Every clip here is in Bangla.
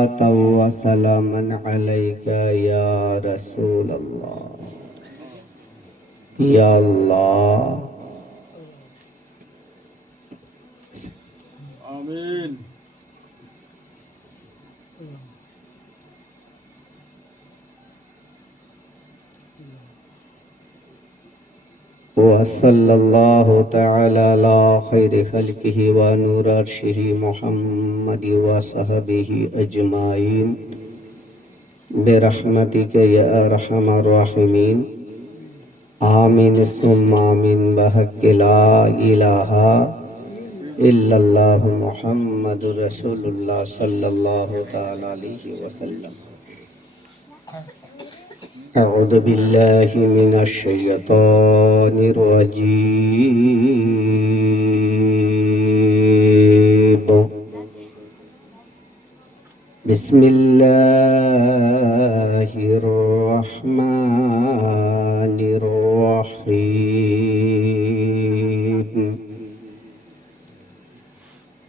صلاة وسلاما عليك يا رسول الله يا الله آمين وصلى الله تعالى على خير خلقه ونور عرشه محمد وصحبه أجمعين برحمتك يا أرحم الراحمين آمين ثم آمين بحق لا إله إلا الله محمد رسول الله صلى الله تعالى عليه وسلم أعوذ بالله من الشيطان الرجيم بسم الله الرحمن الرحيم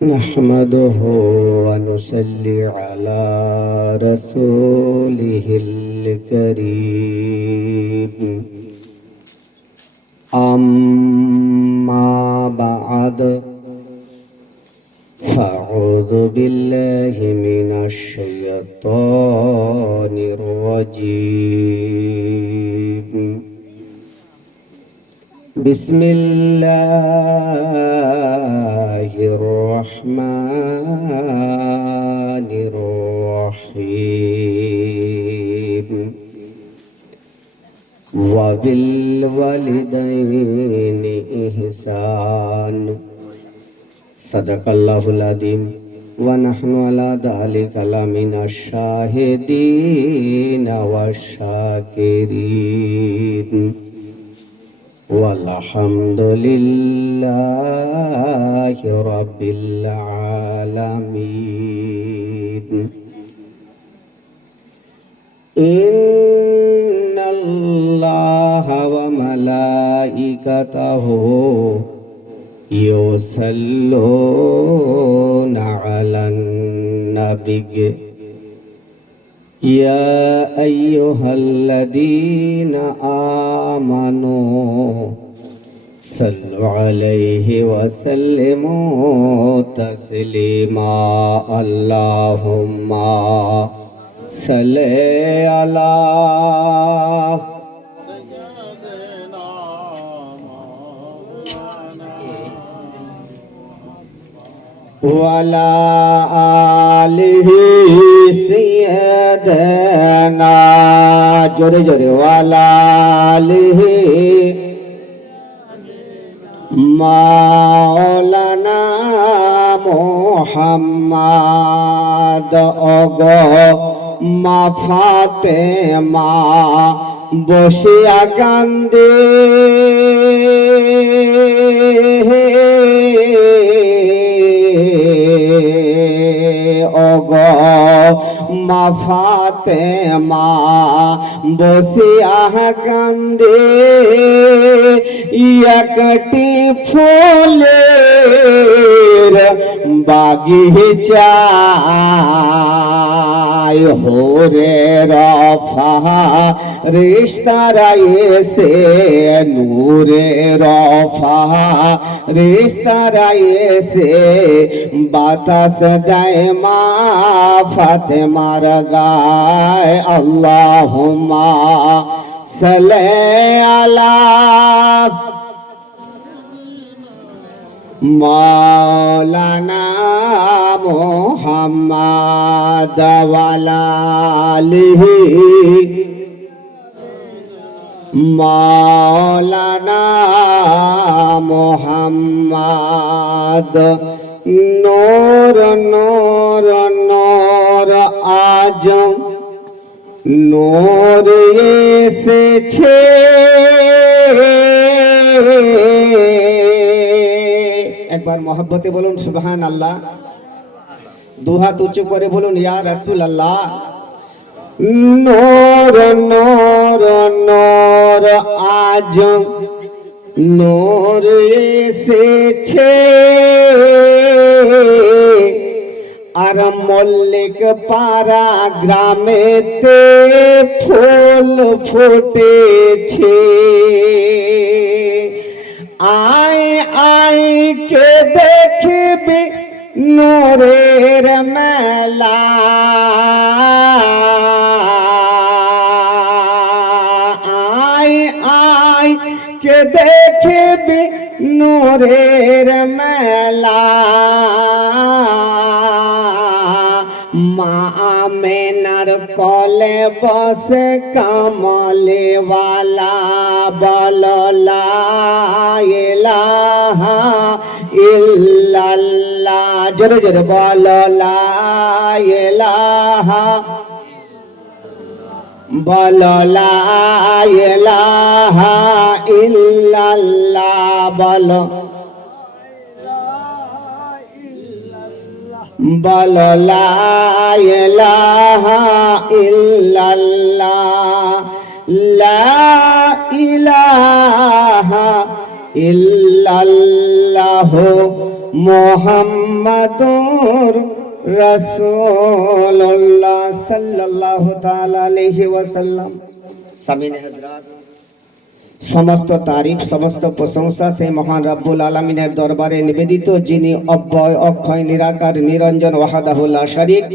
نحمده ونصلي على رسوله الكريم أما بعد فأعوذ بالله من الشيطان الرجيم بسم الله الرحمن الرحيم وبالوالدين إحسان صدق الله العظيم ونحن على ذلك لمن الشاهدين والشاكرين والحمد لله رب العالمين إن الله وملائكته يصلون على النبي يا أيها الذين آمنوا صلوا عليه وسلموا تسليما اللهم صل على سيدنا وعلى آله سيدنا جوري جوري وعلى آله مولانا محمد ওগো মা ফাতেমা বসিয়া কান্দে ওগো মা ফাতেমা বসিয়া কান্দে একটি ফুলের বাগিচায় হোরে রফা রিস্তারা এসে নূরে রফা রিস্তারা এসে বাতাস দেয় মা ফাতেমার গায় আল্লাহুম্মা সাল্লি আলা মাওলানা মুহাম্মদ ওয়ালা আলিহি মাওলানা মুহাম্মদ নূর নূর নূর আজ নূর এসেছে একবার মহব্বতে বলুন সুবহানাল্লাহ দুহাত উঁচু করে বলুন ইয়া রাসূলুল্লাহ নূর নূর নূর আজ নূর এসেছে আর মল্লিক পাড়া গ্রামেতে ফুল ফুটেছে, আয় আয় কে দেখবি নূরের মেলা, আয় আয় কে দেখবি নূরের মেলা, মা আমেনার কোলে বসে কামলে ওয়ালা, বলো লা ইলাহা ইল্লাল্লাহ, জোরে জোরে বলো লা ইলাহা, বলো লা ইলাহা ইল্লাল্লাহ, বলো বলো লা ইলাহা ইল্লাল্লাহ, লা ইলাহা ইল্লাল্লাহ মুহাম্মাদুর রাসূলুল্লাহ সাল্লাল্লাহু তাআলা আলাইহি ওয়াসাল্লাম। সামিনে হযরত, সমস্ত তারিফ সমস্ত প্রশংসা সেই মহান রব্বুল আলামিনের দরবারে নিবেদিত, যিনি অব্যয় অক্ষয় নিরাকার নিরঞ্জন ওয়াহদাহু লা শারীক,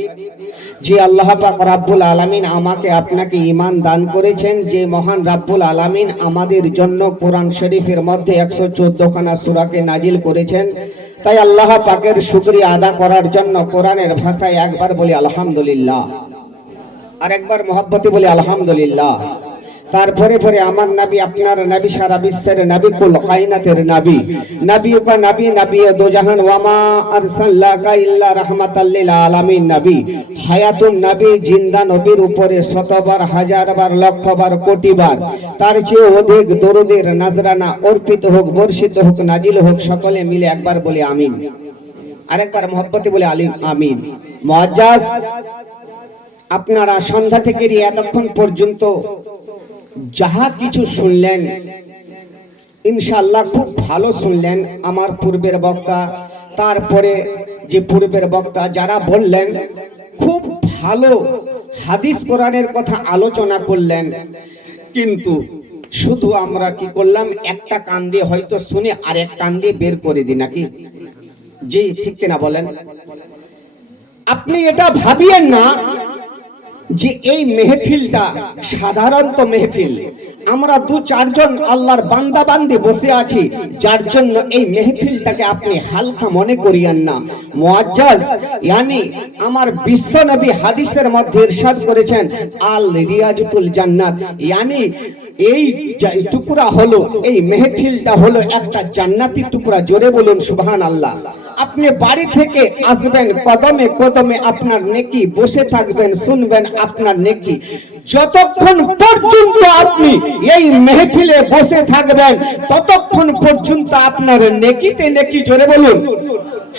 যে আল্লাহ পাক রব্বুল আলামিন আমাকে আপনাকে ঈমান দান করেছেন, যে মহান রব্বুল আলামিন আমাদের জন্য কোরআন শরীফের মধ্যে 114 খানা সূরাকে নাজিল করেছেন। তাই আল্লাহ পাকের শুকরিয়া আদা করার জন্য কোরআনের ভাষায় একবার বলি আলহামদুলিল্লাহ, আর একবার মহব্বতে বলি আলহামদুলিল্লাহ। তারপরে পরে আমার নবী, আপনার নবী, সারা বিশ্বের নবী, কুল কায়নাতের নবী, নবিয়্যু কা নবী, নবিয়্যে দো জাহান, ওয়া মা আরসালনাকা ইল্লা রাহমাতাল লিল আলামিন নবী, হায়াতুন নবী, জিন্দা নবীর উপরে শতবার, হাজারবার, লক্ষবার, কোটিবার তার চেয়ে অধিক দরুদের নজরানা অর্পিত হোক, বর্ষিত হোক, নাজিল হোক। সকলে মিলে একবার বলি আমিন, আরেকবার মহব্বতে বলি আমিন। মুআজ্জাজ, আপনারা সন্ধ্যা থেকে এতক্ষণ পর্যন্ত যাহা কিছু শুনলেন ইনশাআল্লাহ খুব ভালো শুনলেন। আমার পূর্বের বক্তা, তারপরে যে পূর্বের বক্তা যারা বললেন, খুব ভালো হাদিস কোরআনের কথা আলোচনা করলেন। কিন্তু শুধু আমরা কি করলাম, একটা কান দিয়ে হয়তো শুনে আর এক কান দিয়ে বের করে দিই নাকি? জি, ঠিক কিনা বলেন? আপনি এটা ভাবিয়েন না যে এই মেহফিলটা সাধারণত মেহফিল, আমরা 2-4 জন আল্লাহর বান্দা বান্দি বসে আছি, যার জন্য এই মেহফিলটাকে আপনি হালকা মনে করিয়েন না। মুআজ্জাজ, ইয়ানি আমার বিশ্ব নবী হাদিসের মধ্যে ইরশাদ করেছেন, আল রিয়াজুতুল জান্নাত, ইয়ানি এই টুকরা হলো, এই মেহফিলটা হলো একটা জান্নাতি টুকরা। জোরে বলুন সুবহানাল্লাহ। আপনি বাড়ি থেকে আসবেন, কদমে কদমে আপনার নেকি, বসে থাকবেন, শুনবেন আপনার নেকি। যতক্ষণ পর্যন্ত আপনি এই মেহফিলে বসে থাকবেন, ততক্ষণ পর্যন্ত আপনার নেকিতে নেকি। জোরে বলুন।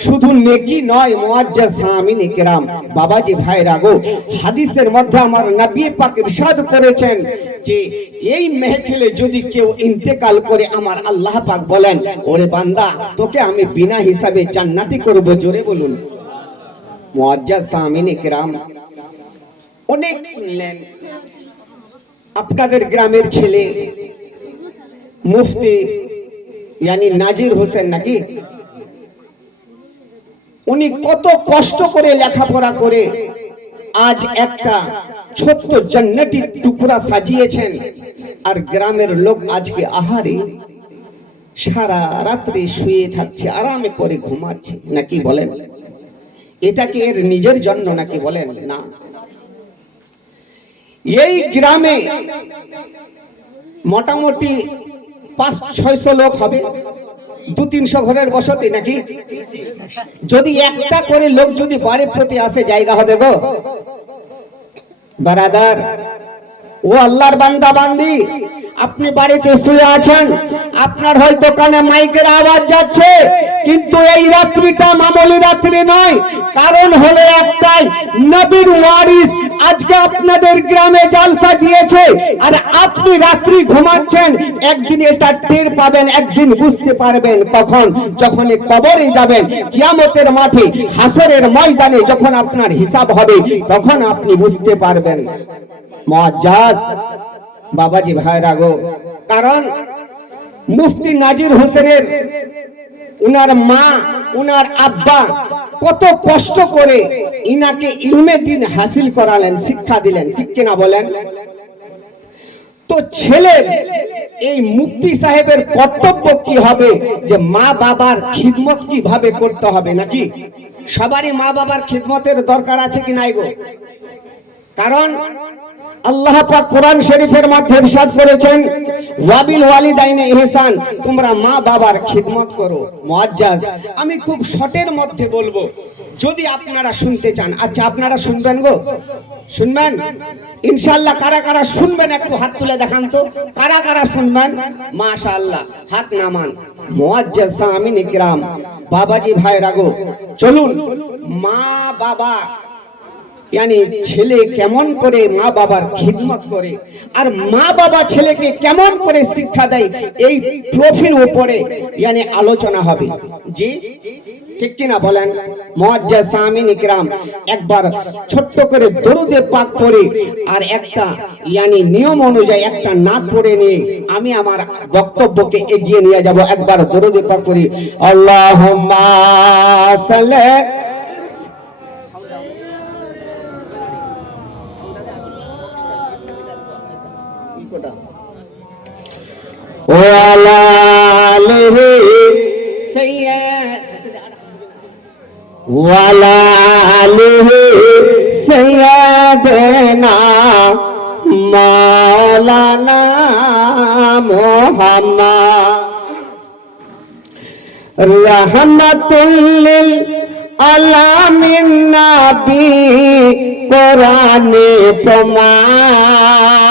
শুধু নেকি নয় মুআজ্জাজ সামিন ইকরাম, বাবাজি ভাইরা গো, হাদিসের মধ্যে আমার নবী পাক ইরশাদ করেছেন যে এই মেহফিলে যদি কেউ ইন্তেকাল করে, আমার আল্লাহ পাক বলেন, ওরে বান্দা, তোকে আমি বিনা হিসাবে জান্নাতি করব। জোরে বলুন। মুআজ্জাজ সামিন ইকরাম, অনেক শুনলেন। আপনাদের গ্রামের ছেলে মুফতি ইয়ানি নাজির হোসেন নাকি, উনি কত কষ্ট করে লেখাপড়া করে আজ একটা ছোট্ট জান্নাতি টুকরা সাজিয়েছেন। আর গ্রামের লোক আজকে আহারে সারা রাত্রি শুয়ে থাকছে, আরামে করে ঘুমাচ্ছে নাকি বলেন? এটা কি এর নিজের জন্য নাকি বলেন? না। এই গ্রামে মোটামুটি 500-600 লোক হবে, 200-300 ঘরের বসতি নাকি? যদি একটা করে লোক যদি বাড়ির প্রতি আসে, জায়গা হবে গো বারাদার। ও আল্লাহর বান্দা বান্দি, আপনি বাড়িতে শুয়ে আছেন, আপনার হয়তো কানে মাইকের আওয়াজ যাচ্ছে, কিন্তু এই রাত্রিটা মামুলি রাত্রি নয়। কারণ হলো একটাই, নবীর ওয়ারিস আজকে আপনাদের গ্রামে জালসা দিয়েছে আর আপনি রাত্রি ঘুমাচ্ছেন, একদিন এটা টের পাবেন, একদিন বুঝতে পারবেন কখন, যখন কবরে যাবেন, কিয়ামতের মাঠে হাসরের ময়দানে যখন আপনার হিসাব হবে তখন আপনি বুঝতে পারবেন। মুআজ্জাজ বাবাজি ভাইরা গো, কারণ মুফতি নাজির হোসেনের উনার মা, উনার আব্বা কত কষ্ট করে ইনাকে ইলমে দ্বীন হাসিল করালেন, শিক্ষা দিলেন, ঠিক কিনা বলেন? তো ছেলের এই মুফতি সাহেবের কর্তব্য কি হবে, যে মা বাবার খিদমত কিভাবে করতে হবে, নাকি সবারই মা বাবার খিদমতের দরকার আছে কি নাই গো? কারণ আল্লাহ পাক কোরআন শরীফের মধ্যে ইরশাদ করেছেন, ওয়াবিল ওয়ালিদাইনে ইহসান, তোমরা মা বাবার খিদমত করো। মুআজ্জাজ আমি খুব শর্টের মধ্যে বলবো, যদি আপনারা শুনতে চান। আচ্ছা আপনারা শুনবেন গো? শুনবেন ইনশাআল্লাহ? কারা কারা শুনবেন একটু হাত তুলে দেখান তো, কারা কারা শুনবেন? মাশাআল্লাহ, হাত নামান। মুআজ্জাজ সামিন ইকরাম, বাবাজি ভাইরা গো, চলুন মা বাবা यानी ছেলে কেমন করে মা বাবার খিদমত করে আর মা বাবা ছেলেকে কেমন করে শিক্ষা দেয়, এই প্রফিল উপরে यानी আলোচনা হবে। জি ঠিক কি না বলেন? মুআজ্জাজ সামিন ইকরাম, একবার ছোট্ট করে দরুদে পাক পড়ে আর একটা यानी নিয়ম অনুযায়ী একটা নাত পড়ে নিয়ে আমি আমার বক্তব্যকে এগিয়ে নিয়ে যাব। একবার দরুদে পাক পড়ি, আল্লাহুম্মা সাল্লি ওয়ালা আলিহি সাইয়্যিদ ওয়ালা আলিহি সাইয়্যিদিনা মাওলানা মুহাম্মদ রাহমাতুল লিল আলামিন নবী কোরআনে প্রমাণ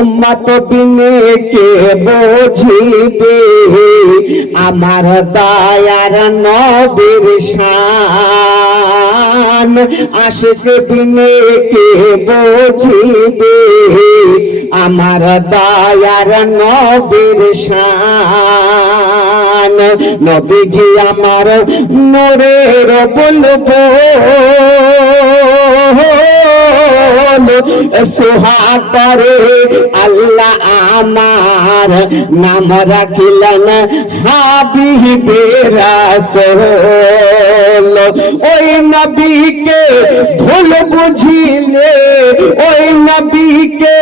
উম্মত বিনে কে বুঝিবে আমার দয়ার নবীর শান আশিক বিনে কে বুঝিবে আমার দয়ার নবীর শান নবীজি আমার নূরের বলবো সুহাগরে আল্লাহ আমার নাম রাখিলেন হাবিবে রাসূল ওই নবীকে ভুল বুঝিলে ওই নবীকে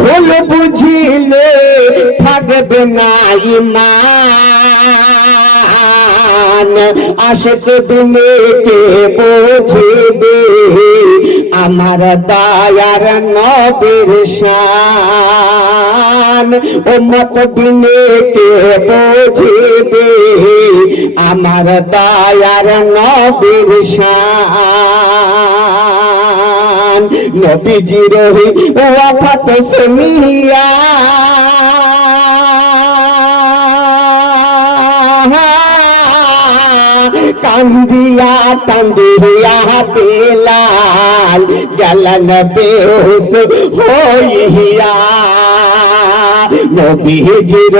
ভুল বুঝিলে থাকবে না ঈমান আশিক বিনে কে বুঝিবে আমার দয়ার নবীর শান উম্মত বিনে কে বুঝিবে আমার দয়ার নবীর শান নবীজির ওয়াফাত শুনিয়া কান্দিয়া কান্দিয়া বেলাল গেলেন বেহুশ হইয়া নবীজির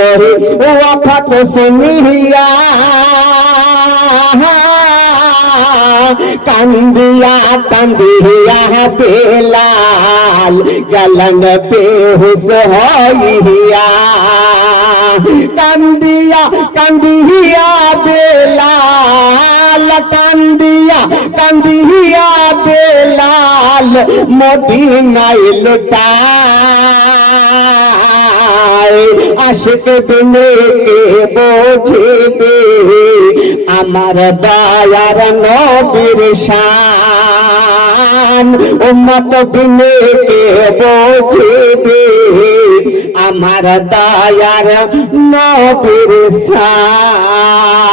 ওয়াফাত শুনিয়া কান্দিয়া কান্দিয়া বেলাল গেলেন বেহুশ হইয়া কান্দিয়া কান্দিয়া বেলাল কান্দিয়া কান্দিয়া বেলাল মদিনায় লুটায় আশিক বিনে কে বুঝিবে আমার দয়ার নবীর শান উম্মত বিনে কে বুঝিবে আমার দয়ার নবীর শান।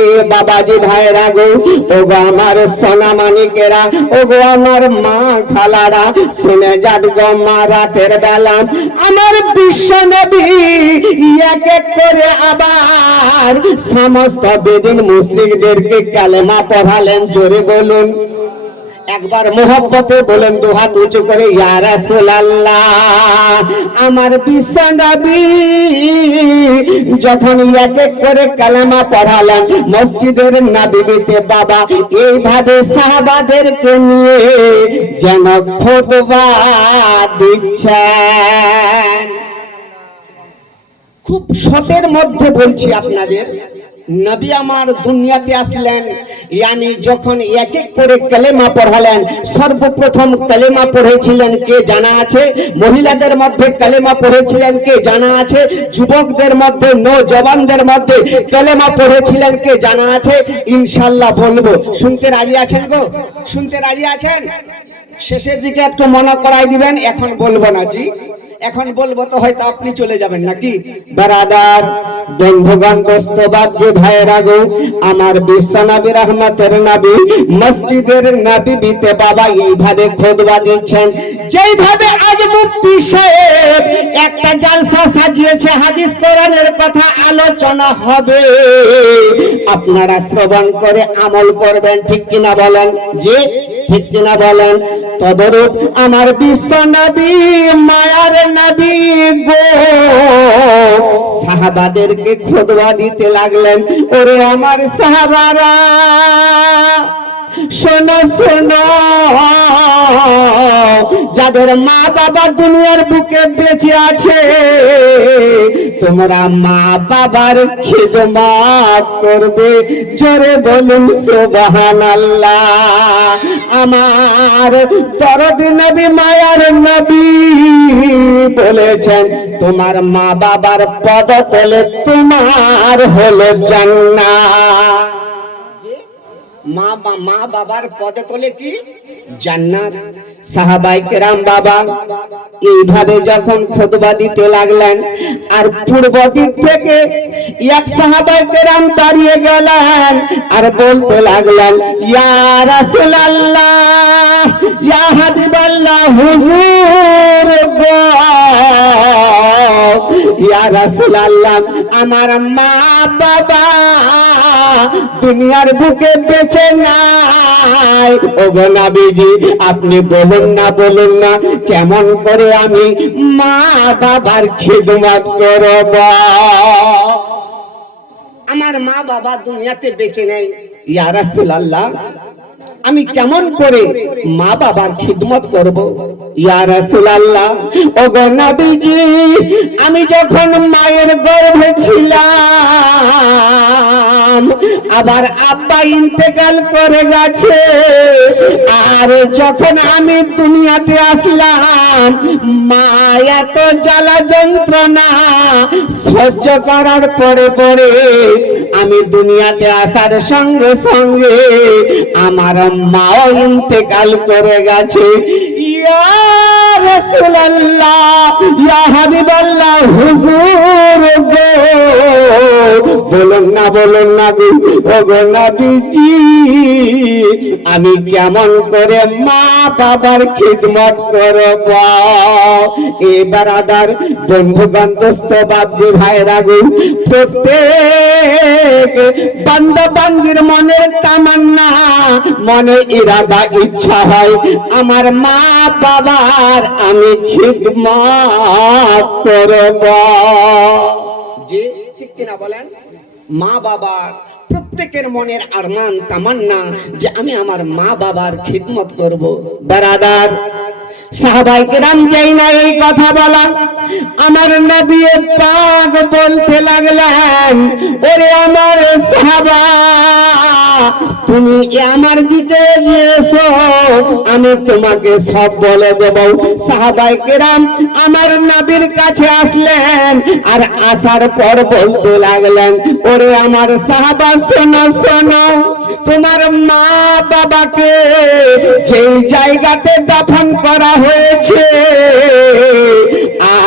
এ বাবাজি ভাইরা গো, ওগো আমার সোনা মানিকেরা, ওগো আমার মা খালারা, শুনে যাট গো মা রাতের বেলা আমার বিশ্ব নবী এক এক করে আবার সমস্ত বেদিন মুসলিমদেরকে কালেমা পড়ালেন। জোরে বলুন, একবার মোহব্বতে বলেন দুহাত উঁচু করে, ইয়া রাসূলুল্লাহ। আমার বিশ্বনবী যখন এক এক করে কালেমা পড়ালেন মসজিদের নববীতে বাবা, এইভাবে সাহাবাদেরকে নিয়ে যেন খুতবা দিচ্ছেন। খুব শর্টের মধ্যে বলছি আপনাদের, নবী আমার দুনিয়াতে আসলেন, ইয়ানি যখন এক এক করে কালেমা পড়ালেন, সর্বপ্রথম কালেমা পড়েছিলেন কে জানা আছে? মহিলাদের মধ্যে কালেমা পড়েছিলেন কে জানা আছে? যুবকদের মধ্যে, নওজওয়ানদের মধ্যে কালেমা পড়েছিলেন কে জানা আছে? ইনশাআল্লাহ বলবো। শুনতে রাজি আছেন গো? শুনতে রাজি আছেন? শেষের দিকে একটু মনে করাই দিবেন, এখন বলবো না জি, এখন বলবো তো হয়তো আপনি চলে যাবেন নাকি। বারাদার, বন্ধুগণ, দোস্ত, বাপজি, ভাইয়েরা গো, আমার বিশ্বনবী রহমতের নবী মসজিদের নববীতে বাবা এইভাবে খুতবা দিচ্ছেন। যেইভাবে আজ মুফতি সাহেব একটা জালসা সাজিয়েছে, হাদিস কোরআনের কথা আলোচনা হবে, আপনারা শ্রবণ করে আমল করবেন, ঠিক কিনা বলেন? যে ঠিক কিনা বলেন? তদরূপ আমার বিশ্বনবী মায়ার নবী গো সাহাবাদেরকে খুতবা দিতে লাগলেন। ওরে আমার সাহাবারা, শোনো শোনো, যাদের মা বাবা দুনিয়ার বুকে বেঁচে আছে, তোমরা মা বাবার খিদমত করবে। জোরে বলুন সুবহানাল্লাহ। আমার দরদি নবী মায়ার নবী বলেছেন, তোমার মা বাবার পদতলে তোমার হলো জান্নাত। মা বাবার পদে তোলে কি? জান্নাত। সাহাবায়ে কেরাম বাবা এইভাবে যখন খুতবা দিতে লাগলেন, আর পূর্ব দিক থেকে এক সাহাবায়ে কেরাম দাঁড়িয়ে গেলেন আর বলতে লাগলেন, ইয়া রাসূলুল্লাহ, ইয়া হাবিবাল্লাহ, হুজুর গো, ইয়া রাসূলুল্লাহ, আমার মা বাবা দুনিয়ার বুকে বেঁচে নাই। ওগো নবীজি, আপনি বলুন না, বলুন না, কেমন করে আমি মা বাবার খিদমত করব? আমার মা বাবা দুনিয়াতে বেঁচে নেই, ইয়া রাসূলুল্লাহ, আমি কেমন করে মা বাবার খিদমত করব? ইয়া রাসূলুল্লাহ, ওগো নবীজি, আমি যখন মায়ের গর্ভে ছিলাম, আবার আব্বা ইন্তেকাল করে গেছে, আর যখন আমি দুনিয়াতে আসলাম, মা এত জ্বালা যন্ত্রণা সহ্য করার পরে পরে আমি দুনিয়াতে আসার সঙ্গে সঙ্গে আমার মাও ইন্তেকাল করে গেছে। ইয়া রাসূলুল্লাহ, ইয়া হাবিবাল্লাহ, হুজুর গো, বলুন না, বলুন না গো, ওগো নবীজি, আমি কেমন করে মা বাবার খিদমত করব? এ বারাদার, বন্ধুগণ, দোস্ত, বাপজি, ভাইরা গো, প্রত্যেক বান্দা বান্দির মনের তামান্না, মনে ইরাদা, ইচ্ছা হয় আমার মা বাবার আমি খিদমত করব। জি, ঠিক কিনা বলেন? মা বাবার প্রত্যেকের মনের আরমান, তামান্না যে আমি আমার মা বাবার খিদমত করব। বারাদার, সাহাবায়ে কেরাম যেই না এই কথা বলা, আমার নবী পাক বলতে লাগলেন, ওরে আমার সাহাবা, তুমি আমার দিকে এসো, আমি তোমাকে সব বলে দেব। সাহাবায়ে কেরাম আমার নবীর কাছে আসলেন, আর আসার পর বলতে লাগলেন, ওরে আমার সাহাবা, শোনো শোনো, তোমার মা বাবাকে যেই জায়গাতে দাফন করা হয়েছে,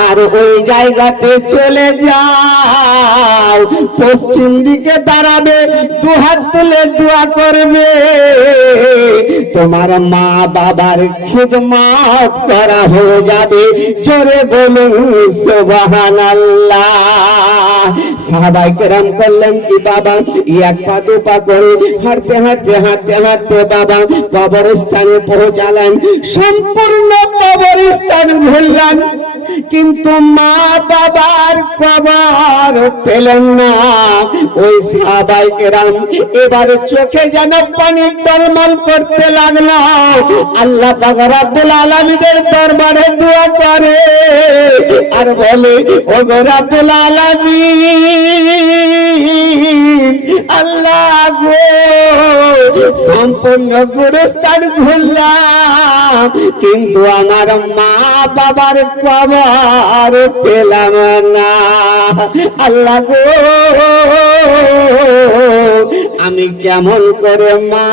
আর ওই জায়গাতে চলে যাও, পশ্চিম দিকে দাঁড়াবে, দুহাত তুলে দোয়া করবে, তোমার মা বাবার খিদমত করা হয়ে যাবে। জোরে বলুন সুবহানাল্লাহ। সাহাবায়ে কেরাম করলেন কি বাবা, এক পা দু পা করে হাঁটতে হাঁটতে হাঁটতে হাঁটতে বাবা কবরস্থানে পৌঁছালেন। সম্পূর্ণ কবরস্থান ঘুরলেন, কিন্তু মা বাবার কবর পেলেন না। ওই সাহাবায়ে কেরাম এবার চোখে যেন পানি টলমল করতে লাগলো। আল্লাহ পাক রব্বুল আলামিনের দরবারে দোয়া করে আর বলে, ও গো রব্বুল আলামিন, আল্লাহ গো, সম্পূর্ণ গুরুস্থান ঘুরলাম, কিন্তু আমার মা বাবার কবর পেলাম না। আল্লাহ গো, আমি কেমন করে মা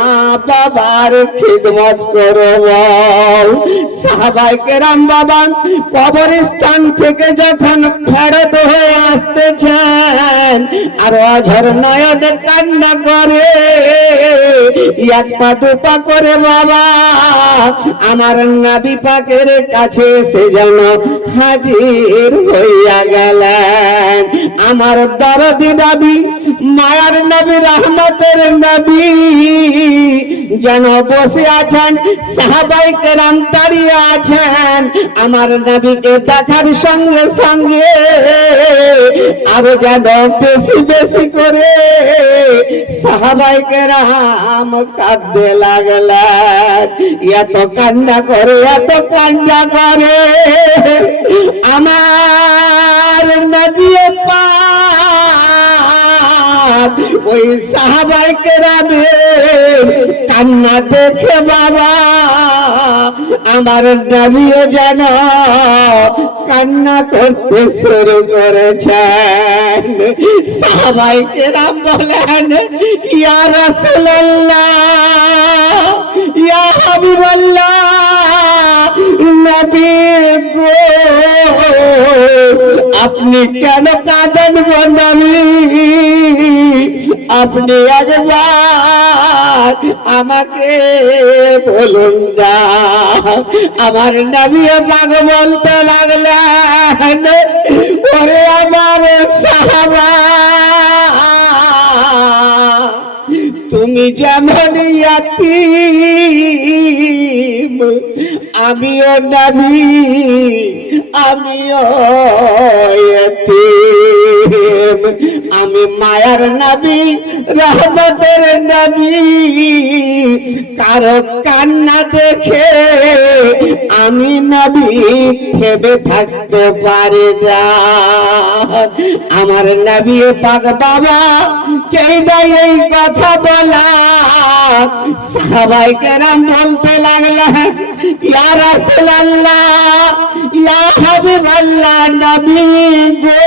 বাবার খিদমত করব? সাহাবায়ে কেরাম বাবা কবরস্থান থেকে যখন ফেরত হয়ে আসতেছেন আর অঝর নয়নে কান্না করে, এক পা দু পা করে বাবা আমার নবী পাকের কাছে এসে যেন হাজির হইয়া গেলেন। আমার দরদি নবী, মায়ার নবী, রহমতের নবী যেন বসে আছেন, সাহাবায়ে কেরাম দাঁড়িয়ে আছেন। আমার নবীকে দেখার সঙ্গে সঙ্গে আরো যেন বেশি বেশি করে সাহাবায়ে কেরাম কাঁদতে লাগলেন। এত কান্না করে, এত কান্না করে আমার নবী পাক ওই সাহাবায়ে কেরামের কান্না দেখে বাবা আমার নবীও যেন কান্না করতে শুরু করেছেন। সাহাবায়ে কেরাম বলেন, ইয়া রাসূলুল্লাহ, ইয়া হাবিবাল্লাহ, নবী গো, আপনি কেন কাঁদেন গো নবী? আপনি একবার আমাকে বলুন না। আমার নবী পাক বলতে লাগলেন, ওরে আমার সাহাবা, তুমি যেমন ইয়াতীম, আমিও নবী, আমিও ইয়াতীম। আমি মায়ার নবী, রহমতের নবী, কারো কান্না দেখে আমি নবী থেমে থাকতে পারি না। আমার নবী পাক বাবা চাই না এই কথা বলা। সাহাবায়ে কেরাম বলতে লাগলেন, ইয়া রাসূলুল্লাহ, ইয়া হাবিবাল্লাহ, নবী গো,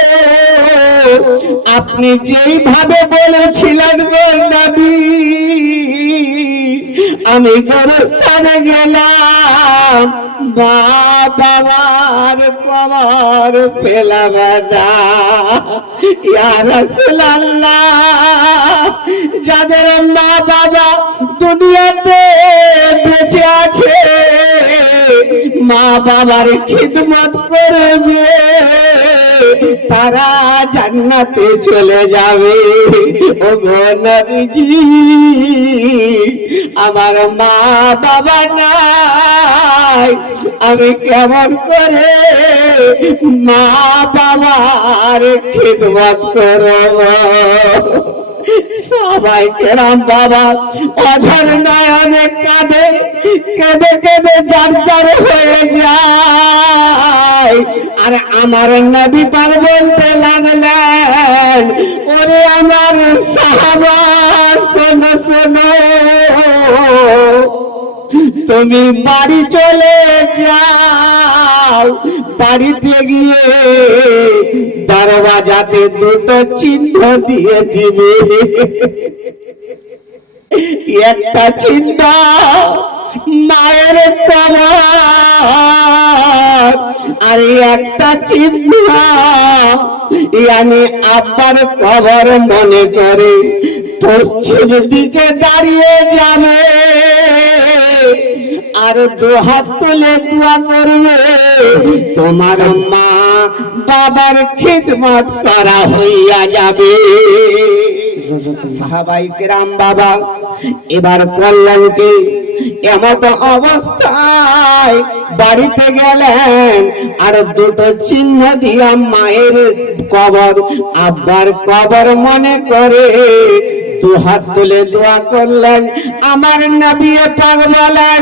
আপনি যেইভাবে বলেছিলেন গো নবী, আমি গোরস্থানে গেলাম, মা বাবার কবর পেলাম না। ইয়া রাসূলুল্লাহ, যাদের মা বাবা দুনিয়াতে বেঁচে আছে, মা বাবার খিদমত করবে, তারা জান্নাতে চলে যাবে। ও গো নবীজি, আমার মা বাবা নাই, আমি কেমন করে মা বাবার খিদমত করব? সাহাবায়ে কেরাম বাবা অঝর নয়নে কাঁদে, কেঁদে কেঁদে জারজার হয়ে যায়। আর আমার নবী পাক বলতে লাগলেন, ওরে আমার সাহাবা, শোনো শোনো, তুমি বাড়ি চলে যাও, বাড়িতে গিয়ে দরওয়াজাতে দুটো চিহ্ন দিয়ে দিবে। একটা চিহ্ন মায়ের কবর, আর একটা চিহ্ন ইয়ানি আব্বার কবর মনে করে পশ্চিম দিকে দাঁড়িয়ে যাবে। আর দু হাত তুলে দোয়া করবে, তোমার মা বাবার খিদমত করা হইয়া যাবে। সাহাবাই কেরাম বাবা এবার করলেন কি, এমত অবস্থায় বাড়িতে গেলেন আর দুটো চিহ্ন দিয়া মায়ের কবর আব্বার কবর মনে করে দু হাত তুলে দোয়া করলেন। আমার নবী পাক বলেন,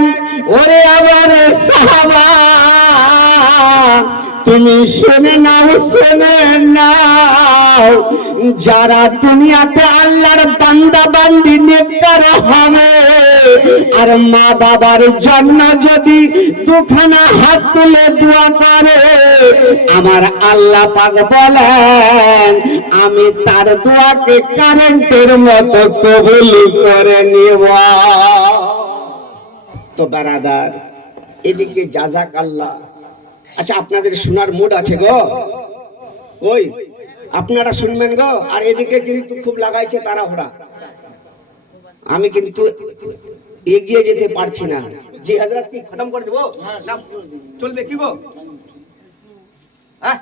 ওরে আমার সাহাবা, তুমি শুনে নাও, যারা দুনিয়াতে আল্লাহর বান্দা বান্দি নেককার হবে আর মা বাবার জন্য যদি দুখানা হাত তুলে দোয়া করে, আমার আল্লাহ পাক বলেন আমি তার দোয়াকে কারেন্টের মতো কবুল করে নেব। তো বারাদার, এদিকে জাযাকাল্লাহ। আচ্ছা, আপনাদের শোনার মুড আছে গো? ওই আপনারা শুনবেন গো। আর এদিকে কিন্তু খুব লাগাইছে তাড়াহুড়া, আমি কিন্তু এগিয়ে যেতে পারছি না। জি হযরত, কি খতম করে দেবো না চলবে কি গো? হ্যাঁ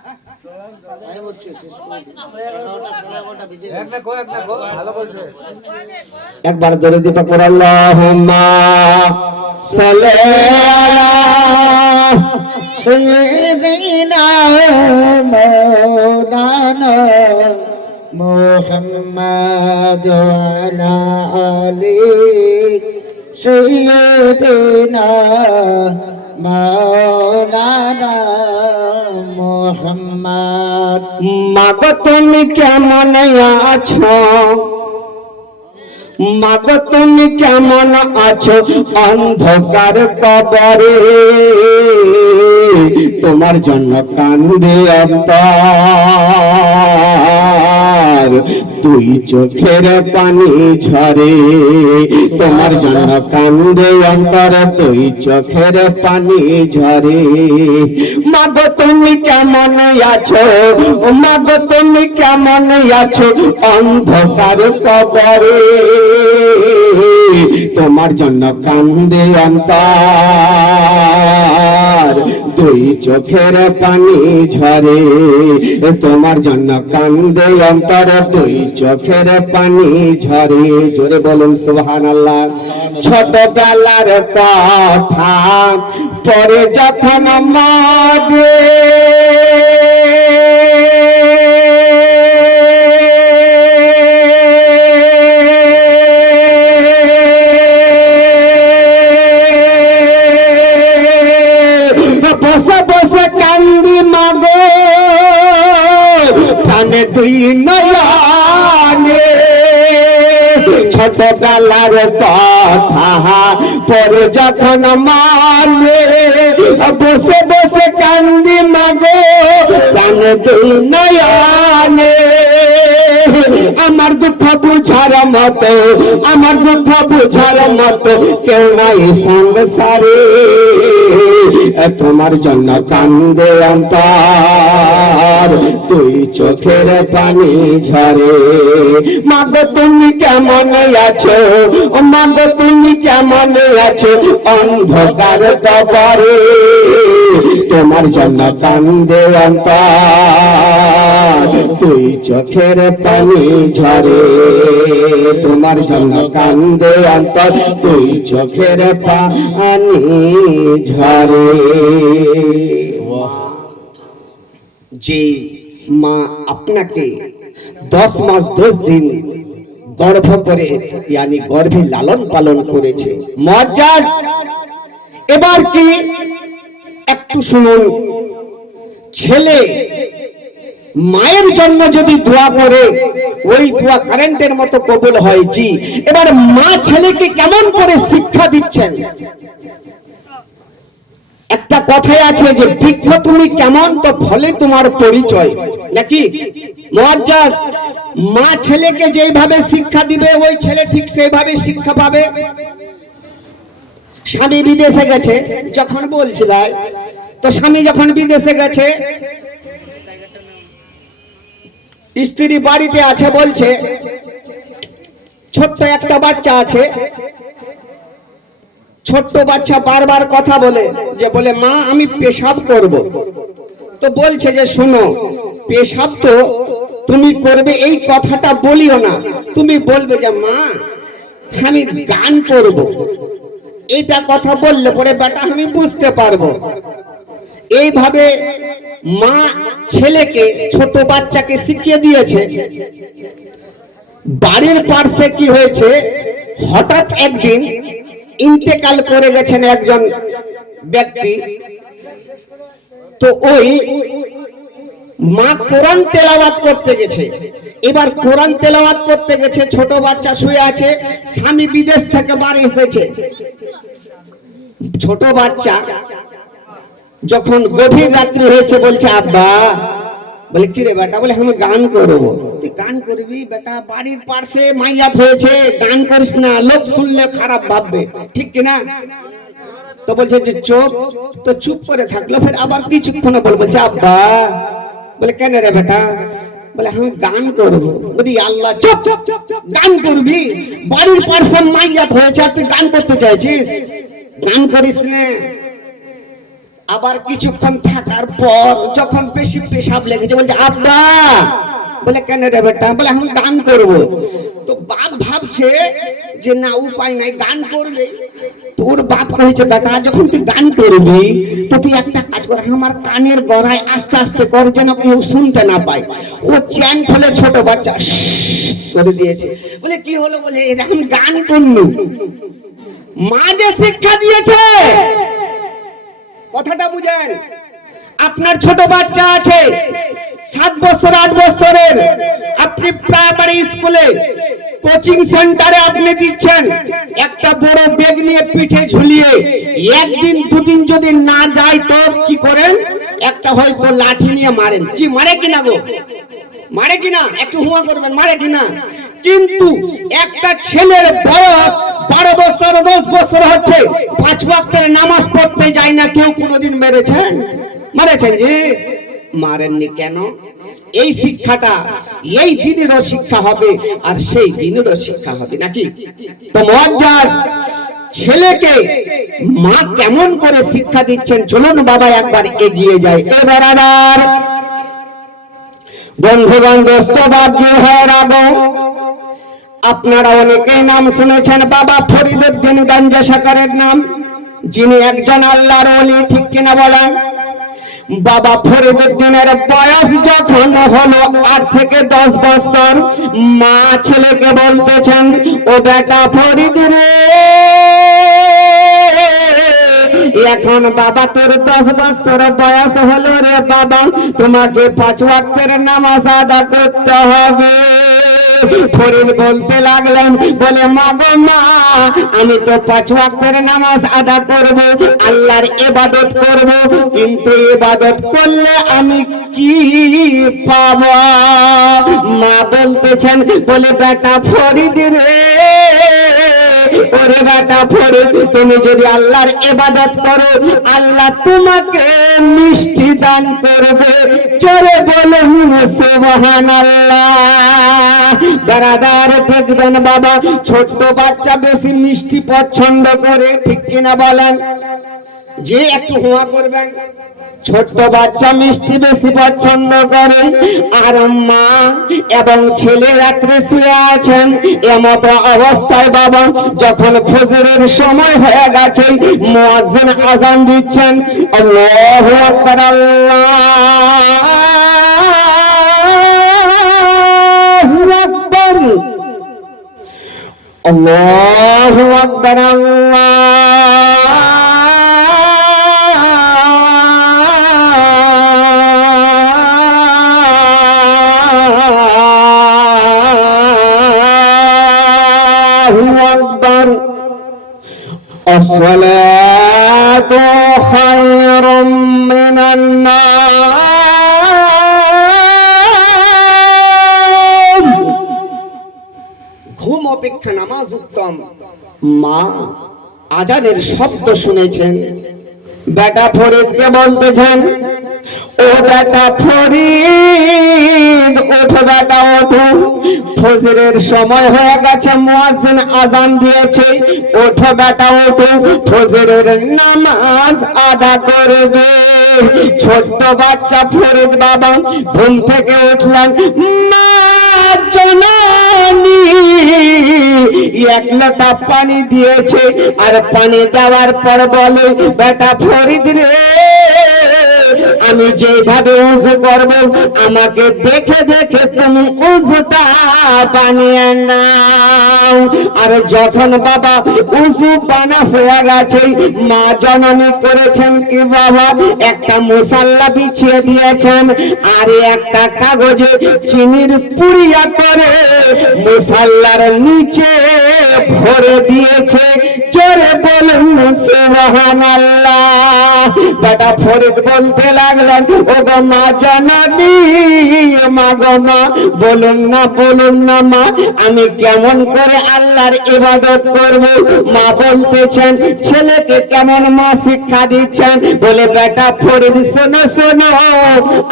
একবার ধরে দিতে পার, আল্লাহুম্মা সাল্লি আলা সাইয়্যিদিনা মাওলানা মুহাম্মাদ ওয়া আলা আলি সাইয়্যিদিনা মাওলানা মুহাম্মদ। মাগো তুমি কেমন আছো, মাগো তুমি কেমন আছো অন্ধকার কবরে, তোমার জন্য কান্দে অন্তর, দুই চোখের পানি ঝরে, তোমার জন্য কান্দে অন্তর, দুই চোখের পানি ঝরে। মাগো তুমি কেমন আছো, মাগো তুমি কেমন আছো অন্ধকার কবরে, তোমার জন্য কান্দে অন্তর, দুই চোখের পানি ঝরে, তোমার জন্য কান্দে অন্তর, দুই চোখের পানি ঝরে। জোরে বলুন সুবহানাল্লাহ। ছোটবেলার কথা পরে যখন মাগে, বসে বসে কান্দি মাগো প্রাণে দুই নয়নে, ছোটবেলার কথা পরে যখন মানে, বসে বসে কান্দি মাগো প্রাণে দুই নয়নে। আমার দুঃখ বুঝার মতো, আমার দুঃখ বুঝার মতো কেউ নাই সংসারে, তোমার জন্য কান্দে অন্তর, দুই চোখের পানি ঝরে। মাগো তুমি কেমন আছো, মাগো তুমি কেমন আছো অন্ধকার কবরে, তোমার জন্য কান্দে অন্তর, দুই চোখের পানি ঝরে, তোমার জন্য কান্দে অন্তর, দুই চোখের পানি ঝরে। যে মা আপনাকে 10 মাস 10 দিন গর্ভ করে ইয়ানি গর্ভে লালন পালন করেছে, মুআজ্জাজ। এবার কি একটু শুনুন, ছেলে মায়ের জন্য যদি দোয়া করে ওই দোয়া কারেন্টের মতো কবুল হয়। জি, এবার মা ছেলেকে কেমন করে শিক্ষা দিচ্ছেন। একটা কথাই আছে যে বৃক্ষ তুমি কেমন তো ফলে তোমার পরিচয়, নাকি মুআজ্জাজ? মা ছেলেকে যেইভাবে শিক্ষা দিবে ওই ছেলে ঠিক সেইভাবে শিক্ষা পাবে। স্বামী বিদেশে গেছে যখন, বলছি ভাই, তো স্বামী যখন বিদেশে গেছে, স্ত্রী বাড়িতে আছে, বলছে ছোট্ট একটা বাচ্চা আছে, ছোট্ট বাচ্চা বারবার কথা বলে যে বলে মা আমি পেশাব করব। তো বলছে যে শোনো, পেশাব তো তুমি করবে এই কথাটা বলিও না, তুমি বলবে যে মা আমি গান করব। এইটা কথা বললে পরে বেটা আমি বুঝতে পারবো। এইভাবে মা ছেলেকে, ছোট বাচ্চাকে শিখিয়ে দিয়েছে। বাড়ির পাশে কি হয়েছে, হঠাৎ একদিন ইন্তেকাল করে গেছেন একজন ব্যক্তি। তো ওই মা কোরআন তেলাওয়াত করতে গেছে। এবার কোরআন তেলাওয়াত করতে গেছে, ছোট বাচ্চা শুয়ে আছে, স্বামী বিদেশ থেকে বাড়ি এসেছে। ছোট বাচ্চা যখন গভীর রাত্রি হয়েছে বলছে আব্বা, বলে কি রে বেটা? বলে আমি গান করবো। তুই গান করবি বেটা? বাড়ির পাশে মাইয়াত হয়েছে, গান করিস না, লোক শুনলে খারাপ ভাববে, ঠিক কিনা? তো বলছে যে চুপ। তো চুপ করে থাকলো। ফের আবার কিছুক্ষণ পর বলছে আব্বা। বলে কেন রে বেটা? বলে আমি গান করবো। বলি আল্লাহ, চুপ! গান করবি? বাড়ির পাশে মাইয়াত হয়েছে আর তুই গান করতে চাইছিস? গান করিস না। আবার কিছুক্ষণ থাকার পর যখন বেশি পেশাব লেগেছে বলছে আব্বা। বলে কেন রে বেটা? বলে আমি গান করব। তো বাপ ভাবছে যে না উপায় নাই, গান করবে। তোর বাপ কইছে বেটা যখন তুই গান করবি তো তুই একটা কাজ কর, আমার কানের গড়ায় আস্তে আস্তে কর যেন কেউ শুনতে না পায়। ও চ্যান খুলে ছোট বাচ্চা করে দিয়েছে। বলে কি হলো? বলে এরকম গান করলু। মা যে শিক্ষা দিয়েছে, কথাটা বুঝেন। আপনার ছোট বাচ্চা আছে 7 বছর 8 বছরের, আপনি প্রাইমারি স্কুলে কোচিং সেন্টারে আপনি দিচ্ছেন, একটা বড় ব্যাগ নিয়ে পিঠে ঝুলিয়ে একদিন দুদিন যদি না যায় তো কি করেন? একটা হয়তো লাঠি নিয়ে মারেন। জি মারে কিনা গো? মারে কিনা? একটু হুয়া করবেন, মারে কিনা? কিন্তু একটা ছেলের বয়স 12 বছর 10 বছর হচ্ছে, 5 ওয়াক্তের নামাজ পড়তে যায় না, কেউ কোনোদিন মেরেছেন? মারেছেন জি? মারেননি কেন? এই শিক্ষাটা এই দিনেরও শিক্ষা হবে আর সেই দিনেরও শিক্ষা হবে নাকি? তো মুআজ্জাজ ছেলেকে মা কেমন করে শিক্ষা দিচ্ছেন চলুন বাবা একবার এগিয়ে যাই। এবার আবার বন্ধুগণ, দোস্ত বাবজি হরাবো, আপনারা অনেকেই নাম শুনেছেন বাবা ফরিদউদ্দিন গঞ্জে সরকারের নাম, যিনি একজন আল্লাহর ওলি, ঠিক কিনা বলেন? বাবা ফরিদউদ্দিনের বয়স যখন হলো 8 থেকে 10 বছর, মা ছেলেকে বলতেছেন ও বেটা ফরিদ রে, এখন বাবা তোর 10 বছর বয়স হলো রে বাবা, তোমাকে 5 ওয়াক্তের নামাজ আদা করতে হবে। ফরিদ বলতে লাগলেন, বলে মা গো মা, আমি তো 5 ওয়াক্তের নামাজ আদা করব, আল্লাহর ইবাদত করব, কিন্তু ইবাদত করলে আমি কি পাব? মা বলতেছেন, বলে বেটা ফরিদ রে, ওরে বেটা ফরিদ, তুমি যদি আল্লাহর ইবাদত করো আল্লাহ তোমাকে মিষ্টি দান করবে। জোরে বলুন সুবহানাল্লাহ। বারাদার দেখবেন বাবা ছোট বাচ্চা বেশি মিষ্টি পছন্দ করে, ঠিক কিনা বলেন? যে একটু হুয়া করবেন। ছোট বাচ্চা মিষ্টি বেশি পছন্দ করে। আর মা এবং ছেলে রাত্রে শুয়ে আছেন, এমত অবস্থায় বাবা যখন ফজরের সময় হয়ে গেছে, মুয়াজ্জিন আযান দিচ্ছেন, আল্লাহু আকবার, আল্লাহু আকবার, আল্লাহু আকবার, الصلاة خير من النوم। ঘুম অপেক্ষা নামাজ উত্তম। মা আজানের শব্দ শুনেছেন, বেটা ফরিদকে বলতেছেন ও বেটা ফরিদ, ওঠো বেটা ওঠো, ফজরের সময় হয়ে গেছে, মুয়াজ্জিন আজান দিয়েছে, ওঠো বেটা ওঠো, ফজরের নামাজ আদা করবে। ছোট্ট বাচ্চা ফরিদ বাবা ঘুম থেকে উঠলেন, মা জননী এক লোটা পানি দিয়েছে, আর পানি দেওয়ার পর বলে, বেটা ফরিদ রে, আমি যেভাবে উজু করব আমাকে দেখে দেখে তুমি উজুটা বানিয়ে নাও। আর যখন বাবা উজু বানা হয়ে গেছে, মা জননী করেছেন কি বাবা, একটা মুসাল্লা বিছিয়ে দিয়েছেন, আর একটা কাগজে চিনির পুড়িয়া করে মুসাল্লার নিচে ভরে দিয়েছে। জোরে বলুন সুবহানাল্লাহ। বেটা ফরিদ বলতে লাগলেন, ও গো মা জননী, মা গো মা, বলুন না মা, আমি কেমন করে আল্লাহর ইবাদত করব? মা বলতেছেন, ছেলেকে কেমন মা শিক্ষা দিচ্ছেন? বলে, বেটা ফরিদ শোনো শোনো,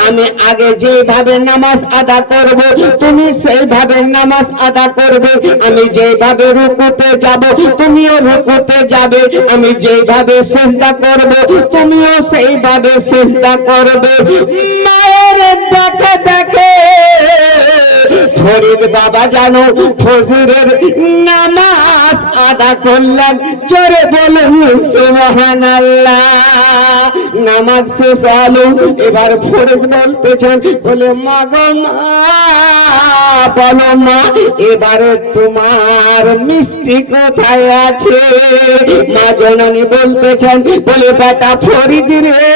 আমি আগে যেভাবে নামাজ আদা করব তুমি সেইভাবে নামাজ আদা করবে, আমি যেভাবে রুকুতে যাব তুমিও রুকুতে যাবে, আমি যেভাবে সিজদা করব তুমিও সেইভাবে সিজদা করবে। মায়ের দেখে দেখে ফরিদ বাবা জানো ফজরের নামাজ আদা করলেন। জোরে বলুন সুবহানাল্লাহ। নামাজ শেষ হলো, এবার ফরিদ বলতেছেন, বলে, মা গো মা, বলো মা, এবারে তোমার মিষ্টি কোথায় আছে? মা জননী বলতেছেন, বলে, বেটা ফরিদ রে,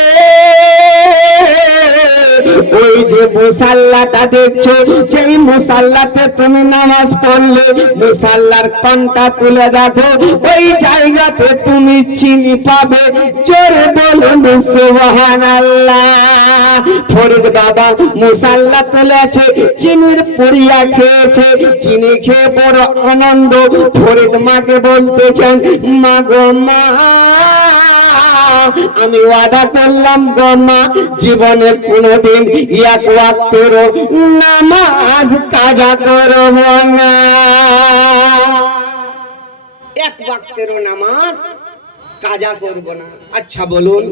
ওই যে মুসাল্লাটা দেখছো, যেই মুসাল্লাতে তুমি নামাজ পড়লে, মুসাল্লার কণ্ঠা তুলে দেখো, ওই জায়গাতে তুমি চিনি পাবে। জোরে বলুন সুবহানাল্লাহ। ফরিদ বাবা মুসাল্লা তুলেছে, চিনির পুড়িয়া খেয়েছে, চিনি খেয়ে বড় আনন্দ। ফরিদ মাকে বলতেছেন, মা গো মা, আমি ওয়াদা করলাম গো মা, জীবনে কোনোদিন এক ওয়াক্তের নামাজ কাজা করব না, এক ওয়াক্তের নামাজ কাজা করব না। আচ্ছা বলুন,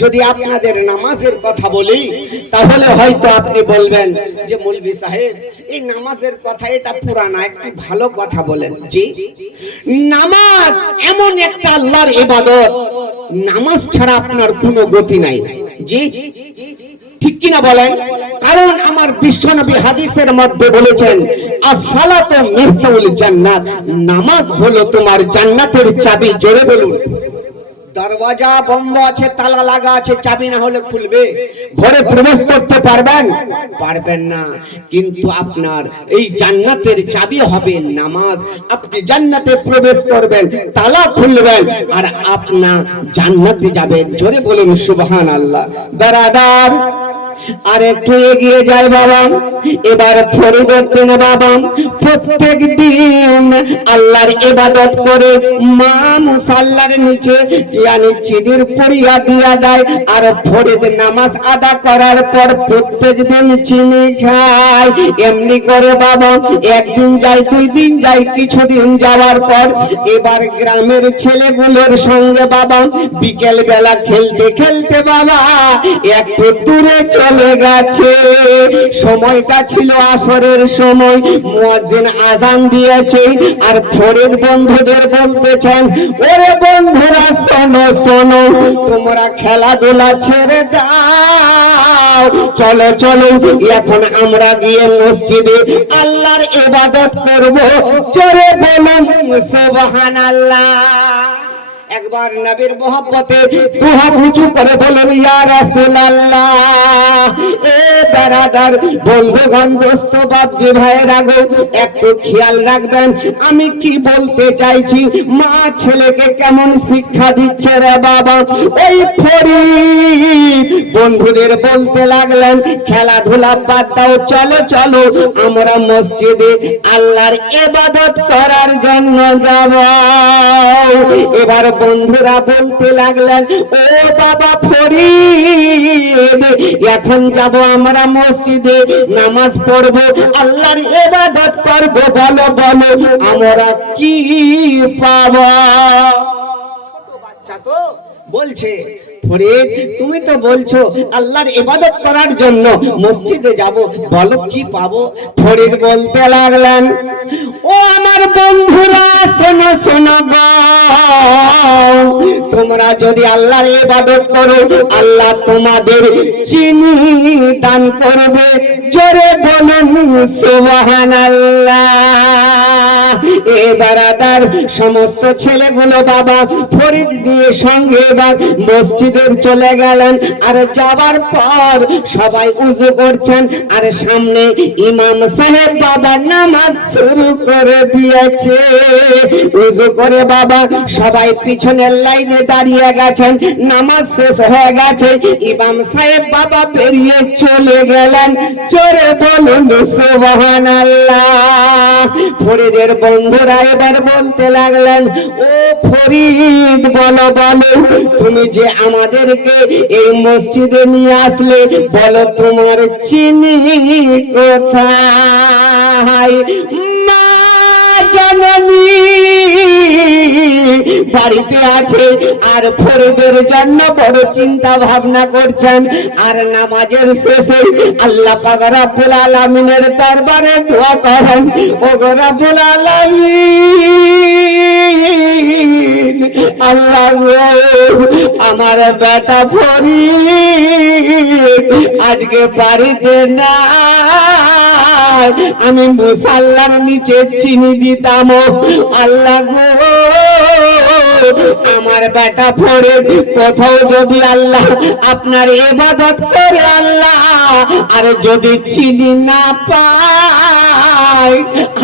যদি আপনাদের নামাজের কথা বলি, তাহলে হয়তো আপনি বলবেন যে মৌলভী সাহেব, এই নামাজের কথা এটা পুরানা, একটু ভালো কথা বলেন। জি, নামাজ এমন একটা আল্লাহর ইবাদত, নামাজ ছাড়া আপনার কোনো গতি নাই। জি, ঠিক কিনা বলেন? কারণ আমার বিশ্বনবী হাদিসের মধ্যে বলেছেন, as-সালাতু মিফতাহুল জান্নাত, নামাজ হলো তোমার জান্নাতের চাবি। জোরে বলুন। দরওয়াজা বন্ধ আছে, তালা লাগা আছে, চাবি না হলে খুলবে? ঘরে প্রবেশ করতে পারবেন? পারবেন না। কিন্তু আপনার এই জান্নাতের চাবি হবে নামাজ। আপনি জান্নাতে প্রবেশ করবেন, তালা খুলবেন, আর আপনার জান্নাতে যাবেন। জোরে বলুন সুবহানাল্লাহ। বেরাদার, আর একটু এগিয়ে যায় বাবা। এবার ফরিদুদ্দিন বাবা প্রত্যেক দিন আল্লাহর ইবাদত করে মা মুসাল্লার নিচে চিনির পুড়িয়া দিয়া দেয়, আর ফরিদ নামাজ আদা করার পর প্রত্যেক দিন চিনি খায়। এমনি করে বাবা একদিন যায়, 2 দিন যায়, কিছুদিন যাওয়ার পর এবার গ্রামের ছেলেগুলোর সঙ্গে বাবা বিকেল বেলা খেলতে খেলতে বাবা একটু দূরে চলে গেছে। সময়টা ছিল আসরের সময়, মুয়াজ্জিন আজান দিয়েছে, আর ফরিদ বন্ধুদের বলতেছেন, ওরে বন্ধুরা শোনো শোনো, তোমরা খেলাধুলা ছেড়ে দাও, চলো চলো এখন আমরা গিয়ে মসজিদে আল্লাহর ইবাদত করব। জোরে বলুন সুবহানাল্লাহ। একবার নবীর মোহাব্বতে দুই হাত উঁচু করে বলেন, ইয়া রাসূলুল্লাহ। এ বেরাদার, বন্ধুগণ, দোস্ত, বাপজি, ভাইয়েরা গো, একটু খেয়াল রাখবেন আমি কি বলতে চাইছি। মা ছেলেকে কেমন শিক্ষা দিচ্ছে রে বাবা। ওই ফরিদ বন্ধুদের বলতে লাগলেন, খেলাধুলা বাদ দাও, চলো চলো আমরা মসজিদে আল্লাহর ইবাদত করার জন্য যাব। এবার বন্ধুরা বলতে লাগলেন, ও বাবা ফরিদ, এখন যাব আমরা মসজিদে নামাজ পড়বো, আল্লাহর ইবাদত করবো, বলো বলো আমরা কি পাবো? ছোট বাচ্চা তো বলছে, ফরিদ তুমি তো বলছো আল্লাহর ইবাদত করার জন্য মসজিদে যাব, বলো কি পাবো? ফরিদ বলতে লাগলেন, ও আমার বন্ধুরা শোনো শোনো গো, তোমরা যদি আল্লাহর ইবাদত করো আল্লাহ তোমাদের চিনি দান করবে, জোরে বলুন সুবহানাল্লাহ। এ বারাদার সমস্ত ছেলেগুলো বাবা ফরিদ দিয়ে সঙ্গে এবার মসজিদে চলে গেলেন। আর যাবার পর সবাই উজু করছেন, আর সামনে ইমাম সাহেব বাবা নামাজ শুরু করে দিয়েছে। উজু করে বাবা সবাই পিছনের লাইনে দাঁড়িয়ে গেছেন, নামাজ শেষ হয়ে গেছে, ইমাম সাহেব বাবা বেরিয়ে চলে গেলেন, জোরে বলুন সুবহানাল্লাহ। ফরিদের বন্ধুরা এবার বলতে লাগলেন, ও ফরিদ বলো বলো, তুমি যে আমাদেরকে এই মসজিদে নিয়ে আসলে, বলো তোমার চিনি কোথায়? মা জননী বাড়িতে আছে, আর ফরিদের জন্য বড় চিন্তা ভাবনা করছেন। আর নামাজের শেষে আল্লাহ পাক রব্বুল আলামিনের দরবারে দোয়া করেন, ও গো রব্বুল আলামিন, আল্লাহ গো আমার বেটা ফরিদ আজকে বাড়িতে না, আমি মুসাল্লার নিচে চিনি দিতাম, আল্লাহ গো আমার বেটা ফরিদ কোথাও যদি আল্লাহ আপনার ইবাদত করে আল্লাহ, আর যদি চিনি না পায়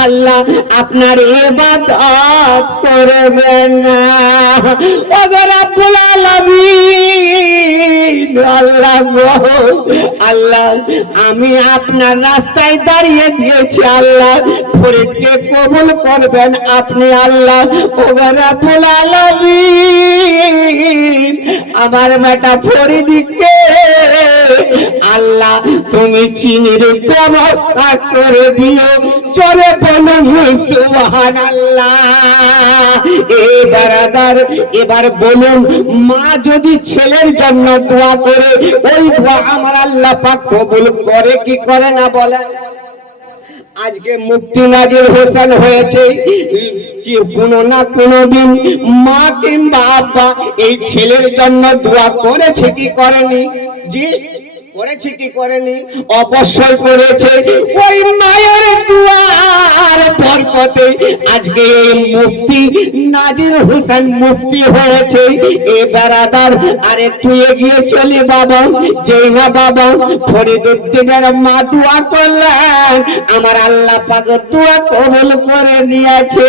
আল্লাহ আপনার ইবাদত করবেন না। ও রব্বুল আলামিন, আল্লাহ গো আল্লাহ আমি আপনার রাস্তায় দাঁড়িয়ে দিয়েছি, আল্লাহ ফরিদকে কবুল করবেন আপনি আল্লাহ। ও রব্বুল আলামিন, আমার বেটা ফরিদকে আল্লাহ তুমি চিনির ব্যবস্থা করে দিও, জোরে বলুন সুবহানাল্লাহ। এই বারাদার এবার বলুন, মা যদি ছেলের জন্য দোয়া করে, ওই দোয়া আমার আল্লাহ পাক কবুল করে কি করে না বলেন? আজকে মুফতি নাজির হোসেন হয়েছে, কি কোনো না কোনো দিন মা কিংবা আব্বা এই ছেলের জন্য দোয়া করেছে কি করেনি? জি করেছে কি করেনি? অবশ্যই করেছে। ওই মায়ের দুয়ার বরকতে আজকে এই মুফতি নাজির হোসেন মুফতি হয়েছে। এ বেরাদার আর একটু এগিয়ে চলি বাবা, যেই না বাবা ফরিদউদ্দিনের মা দোয়া করলেন, আমার আল্লাহ পাক দোয়া কবুল করে নিয়েছে।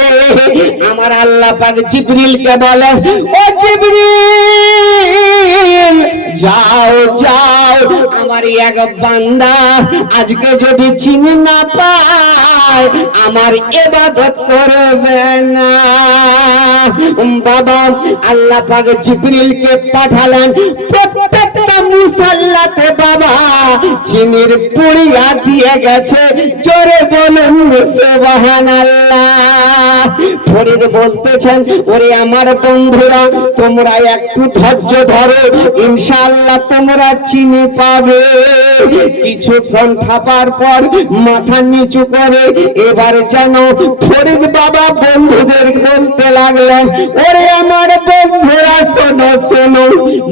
আমার আল্লাহ পাক জিবরিলকে বলেন, ও জিবরিল যাও যাও, আমার এক বান্দা আজকে যদি চিনি না পায় আমার ইবাদত করবে না। বাবা আল্লাহ পাক জিবরিলকে পাঠালেন, প্রত্যেকটা মুসাল্লাতে বাবা চিনির পুড়িয়া দিয়ে গেছে, জোরে বলুন সুবহানাল্লাহ। ফরিদ বলতেছেন, ওরে আমার বন্ধুরা তোমরা একটু ধৈর্য ধরো, ইনশাআল্লাহ তোমরা চিনি পাবে। কিছুক্ষণ থাকার পর মাথা নিচু করে এবার যেন ফরিদ বাবা বন্ধুদের বলতে লাগলেন, ওরে আমার বন্ধুরা শোনো শোনো,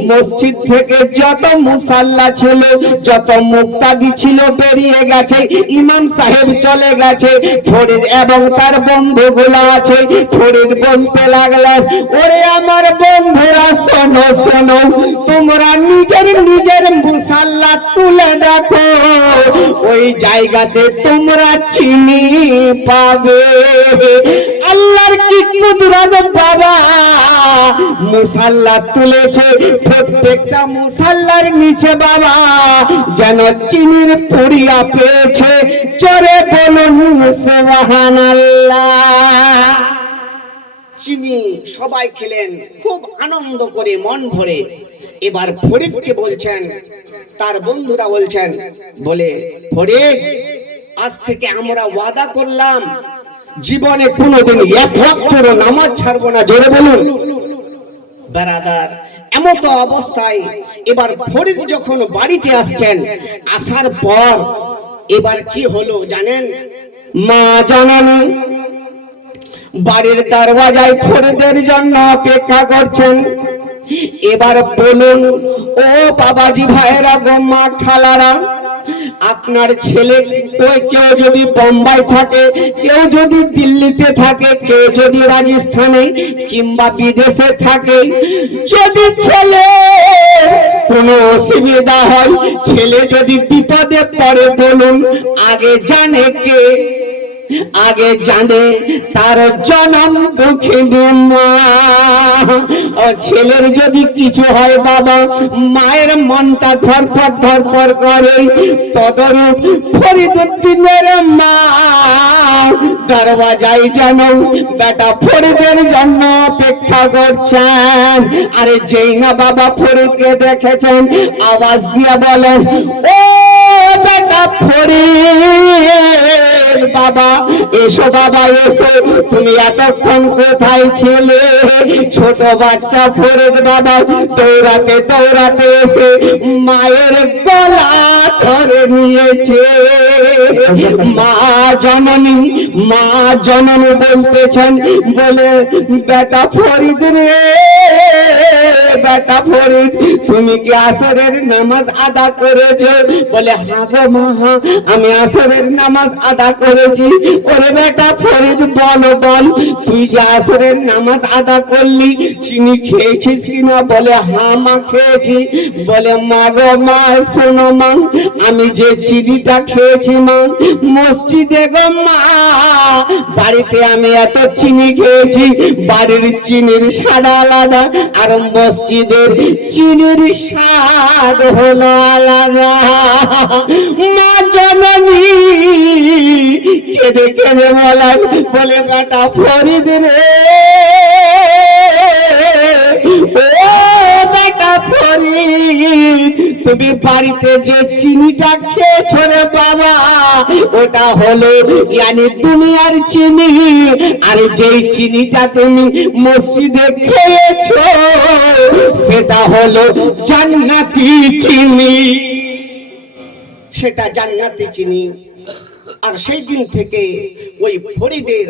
মসজিদ থেকে যত মুসাল্লা ছিল, যত মুক্তাদি ছিল বেরিয়ে গেছে, ইমাম সাহেব চলে গেছে, ফরিদ এবং তার বন্ধুগুলো আছে। ফরিদ বলতে লাগলেন, ওরে আমার বন্ধুরা শোনো শোনো, তোমরা নিজের নিজের মুসাল্লা তুলে দেখো, ওই জায়গাতে তোমরা চিনি পাবে। আল্লাহর কি কুদরত বাবা, মুসাল্লা তুলেছে, প্রত্যেকটা মুসাল্লার নিচে বাবা যেন চিনির পুড়িয়া পেয়েছে, জোরে বলুন সুবহানাল্লাহ। চিনি সবাই খেলেন খুব আনন্দ করে মন ভরে। এবার ফরিদকে বলছেন, তার বন্ধুরা বলছেন, বলে ফরিদ আজ থেকে আমরা ওয়াদা করলাম জীবনে কোনোদিন এক ওয়াক্তেরও নামাজ ছাড়বো না। জোরে বলুন বেরাদার। এমত অবস্থায় এবার ফরিদ যখন বাড়িতে আসছেন, আসার পর এবার কি হলো জানেন? মা জানানো বাড়ির দরওয়াজায় ফরিদের জন্য অপেক্ষা করছেন। এবার বলুন ও বাবাজি ভাইয়েরা গো মা খালারা, আপনার ছেলে কেউ যদি বোম্বাই থাকে, কেউ যদি দিল্লিতে থাকে, কেউ যদি রাজস্থানে কিংবা বিদেশে থাকে, যদি ছেলে কোনো অসুবিধা হয়, ছেলে যদি বিপদে পড়ে, বলুন আগে জানে কে? আগে জানে তার জনম দুঃখিনী মা। ছেলের যদি কিছু হয় বাবা, মায়ের মনটা ধরপড় ধরপড় করে। তদরূপ ফরিদুদ্দিনের মা দরওয়াজায় যেন বেটা ফরিদের জন্য অপেক্ষা করছেন। আরে যেই না বাবা ফরিদকে দেখেছেন, আওয়াজ দিয়ে বলেন ও বেটা ফরিদ, বাবা এসো, বাবা এসো। তুমি এতক্ষণ কোথায় ছিলে? ছোট বাচ্চা ফরিদ বাবা দৌড়াতে দৌড়াতে এসে মায়ের গলা ধরে নিয়েছে। মা জননী বলতেছেন, বলে বেটা ফরিদ রে, বেটা ফরিদ তুমি কি আসরের নামাজ আদা করেছো? বলে হ্যাঁ গো মা, হ্যাঁ আমি আসরের নামাজ আদা করেছি। ওরে বেটা ফরিদ বল তুই যে আসরের নামাজ আদা করলি, চিনি খেয়েছিস কিনা? বলে হ্যাঁ মা খেয়েছি। বলে মা গো মা শোনো মা, আমি যে চিনিটা খেয়েছি মা, মসজিদে গো মা বাড়িতে আমি এত চিনি খেয়েছি, বাড়ির চিনির স্বাদ আলাদা আর মসজিদের চিনির স্বাদ হলো আলাদা। মা জননী কেঁদে কেঁদে বলেন, বলে বেটা ফরিদ রে, ও বেটা ফরিদ তুমি বাড়িতে যে চিনিটা খেয়েছো রে বাবা, ওটা হলো ইয়ানি দুনিয়ার চিনি। আর যেই চিনিটা তুমি মসজিদে খেয়েছো, সেটা হলো জান্নাতি চিনি, সেটা জান্নাতি চিনি। আর সেই দিন থেকে ওই ফরিদের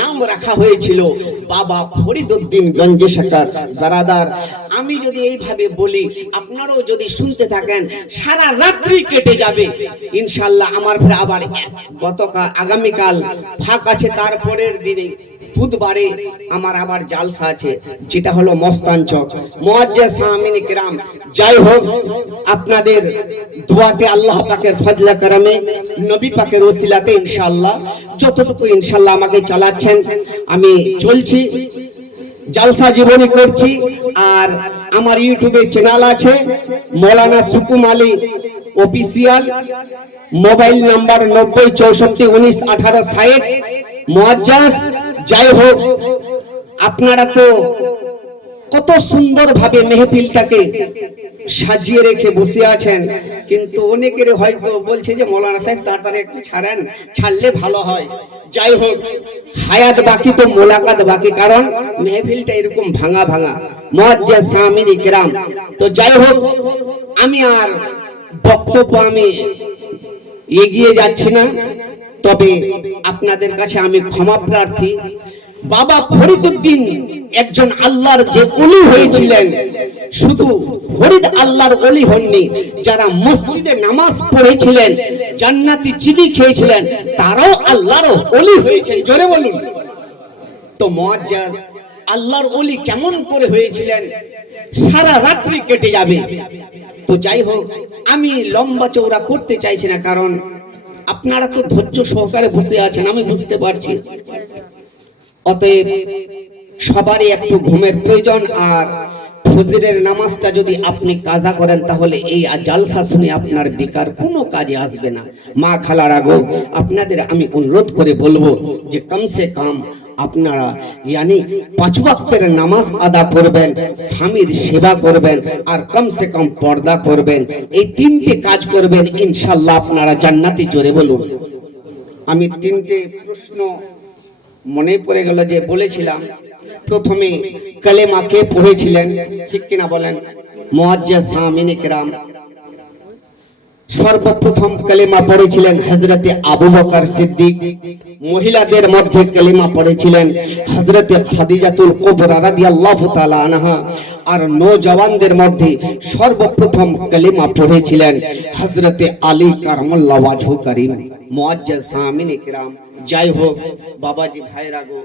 নাম রাখা হয়েছিল বাবা ফরিদউদ্দিন গঞ্জে শাকার। বারাদার, আমি যদি এইভাবে বলি, আপনারাও যদি শুনতে থাকেন, সারা রাত্রি কেটে যাবে ইনশাআল্লাহ। আমার ফের আবার গতকাল আগামীকাল ফাঁক আছে, তারপরের দিনে বুধবারে আমার আবার জালসা আছে, যেটা হলো মস্তান চক মুআজ্জিজ সামিন কিরাম। যাই হোক, আপনাদের দোয়াতে আল্লাহ পাকের ফজলে করমে নবী পাকের ওসিলাতে ইনশাআল্লাহ যতটুকু ইনশাআল্লাহ আমাকে চালাচ্ছেন, আমি চলছি, জালসা জীবনী করছি। আর আমার ইউটিউবে চ্যানেল আছে মৌলানা সুকুম আলী অফিসিয়াল, মোবাইল নাম্বার 9064191860 মুআজ্জিজ। যাই হোক, আপনারা তো কত সুন্দর ভাবে মেহফিলটাকে সাজিয়ে রেখে বসে আছেন, কিন্তু অনেকের হয়তো বলছে যে মৌলানা সাহেব তাড়াতাড়ি একটু ছাড়েন, ছাড়লে ভালো হয়। যাই হোক, হায়াত বাকি তো মোলাকাত বাকি, কারণ মেহফিলটা এরকম ভাঙা মুআজ্জিজ সামিন কিরাম। তো যাই হোক, আমি আর বক্তব্য আমি এগিয়ে যাচ্ছি না, তবে আপনাদের কাছে আমি ক্ষমা প্রার্থী। বাবা ফরিদউদ্দিন একজন আল্লাহর যে ওলি হয়েছিলেন, শুধু ফরিদ আল্লাহর ওলি হননি, যারা মসজিদে নামাজ পড়েছিলেন, জান্নাতি চিনি খেয়েছিলেন, তারাও আল্লাহর ওলি হয়েছেন। জোরে বলুন। তো মুআজ্জিজ আল্লাহর ওলি কেমন করে হয়েছিলেন, সারা রাত্রি কেটে যাবে। তো যাই হোক, আমি লম্বা চওড়া করতে চাইছি না, কারণ আপনারা তো ধৈর্য সহকারে বসে আছেন, আমি বুঝতে পারছি। অতএব সবারই একটু ঘুমের প্রয়োজন, আর ফজরের নামাজটা যদি আপনি কাজা করেন, তাহলে এই জালসা শুনে আপনার বেকার কোনো কাজে আসবে না। মা খালারা গো, আপনাদের আমি অনুরোধ করে বলবো যে কমসে কম আপনারা यानी 5 ওয়াক্তের নামাজ আদা করবেন, স্বামীর সেবা করবেন আর কম সে কম পর্দা করবেন। এই তিনটে কাজ করবেন, ইনশাআল্লাহ আপনারা জান্নাতি। জোরে বলুন। আমি তিনটে প্রশ্ন মনে পড়ে গেল যে বলেছিলাম। প্রথমে কালেমা কে পড়েছিলেন, ঠিক কিনা বলেন? মুআজ্জাজ সামিনে কিরাম। সর্বপ্রথম কালেমা পড়েছিলেন হযরতে আবু বকর সিদ্দিক। মহিলাদের মধ্যে কালেমা পড়েছিলেন হযরতে খাদিজাতুল কুবরা রাদিয়াল্লাহু তাআলা আনহা। আর নওজওয়ানদের মধ্যে সর্বপ্রথম কালেমা পড়েছিলেন হযরতে আলী কারামাল্লাহু ওয়াজহু কারীম। মুআজ্জাজ সামিনে কিরাম, যাই হোক বাবাজি ভাইরা গো,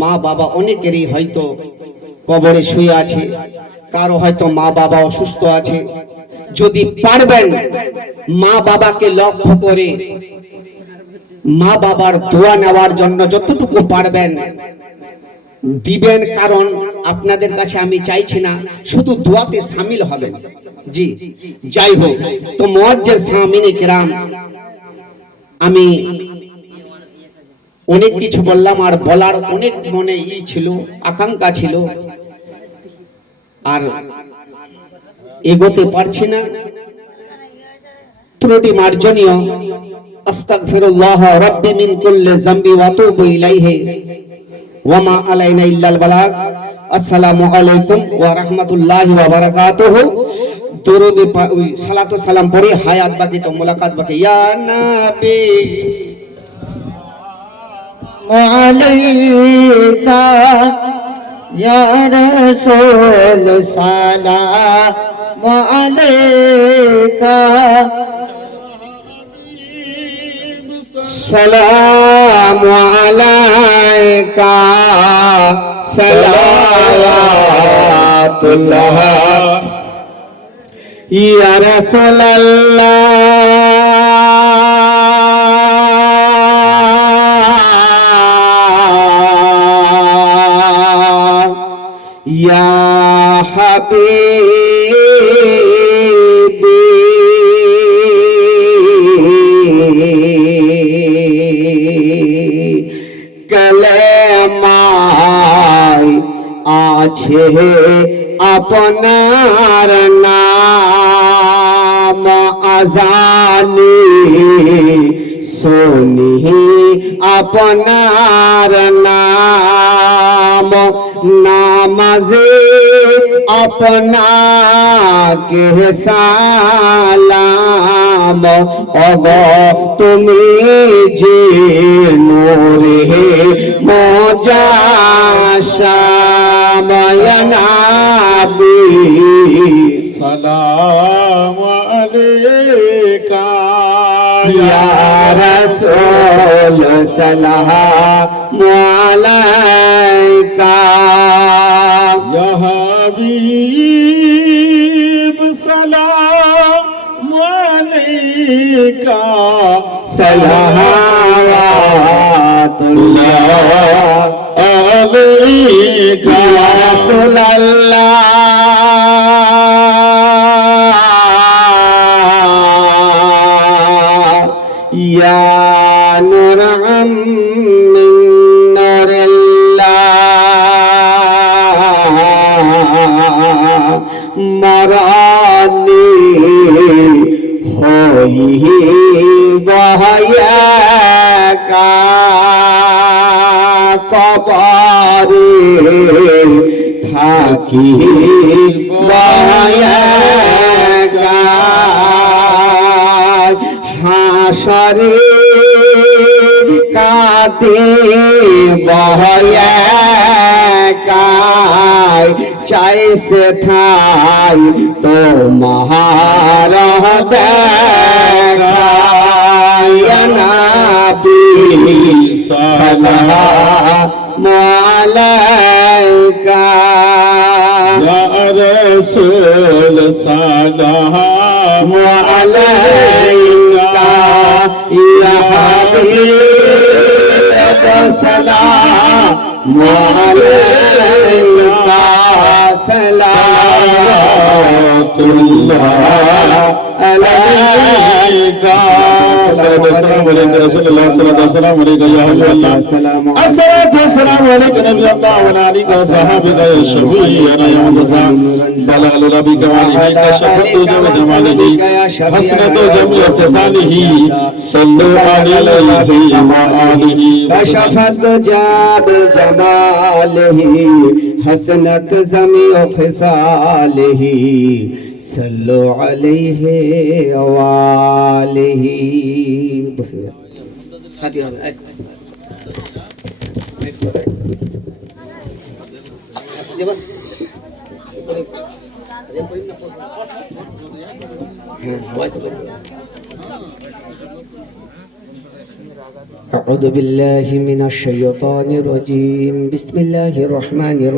মা বাবা অনেকেরই হয়তো কবরে শুয়ে আছে, কারো হয়তো মা বাবা অসুস্থ আছে। যদি পারবেন মা বাবাকে লক্ষ্য করে মা বাবার দোয়া নেওয়ার জন্য যতটুকু পারবেন দিবেন, কারণ আপনাদের কাছে আমি চাইছি না শুধু দোয়াতে শামিল হবেন। জি, যাই হোক, তো মুআজ্জাজ সামিনে কিরাম, আমি অনেক কিছু বললাম আর বলার অনেক মনে ছিল, আকাঙ্ক্ষা ছিল, আর এগোতে পারছি না, ত্রুটি মার্জনীয়। আস্তাগফিরুল্লাহ রাব্বি মিন কুল্লি যামবি ওয়া আতুবু ইলাইহি ওয়া মা আলাইনা ইল্লাল বালাগ। আসসালামু আলাইকুম ওয়া রাহমাতুল্লাহি ওয়া বারাকাতুহু। দরুদ সালাত ও সালাম পড়ে হায়াত বাকি তো মুলাকাত বাকি। ইয়া নবী আলাইকা ইয়া রাসূল সালাম আলাইকা সালামু আলাইকা সালাওয়াতুল্লাহ ইয়া রাসূলাল্লাহ ইয়া হাবিবি কালেমায় আছে আপনার নাম, আজানি শুনি আপনার নাম, নামাজে আপনাকে সালাম। ওগো তুমি যে নূরে মুজাসসাম, ইয়া নবী সালাম আলাইকা ইয়া রাসূল সালাম আলাইকা ইয়া হাবিব সালাম আলাইকা সালাওয়াতুল্লাহ আলাইকা ইয়া রাসূলাল্লাহ ইয়া নূরাম মিন নূরিল্লাহ মারানি হই বহায়াকা কবরে থাকি বহায়াকা হাসরে কাতে বহায়াকা চাইছে ঠাই তো মহারহ ইয়া নবী সালাম আলাইকা ইয়া রাসূল সালাম আলাইকা ইয়া হাবিব সালাম আলাইকা সালাওয়াতুল্লাহ আলাইকা السلام عليك رسول الله صلى الله عليه وسلم عليك يا حبيب الله الصلاة والسلام عليك نبي الله وعلى آلك وصحابك يا شفيع يا مدسا بلال نبيك وعليك شفت جماله حسنة جميع خصاله صلوا عليه وآله كشفت جاب جماله حسنت جميع خصاله صلوا عليه وآله بس هاتي هذا أعوذ بالله من الشيطان الرجيم بسم الله الرحمن الرحيم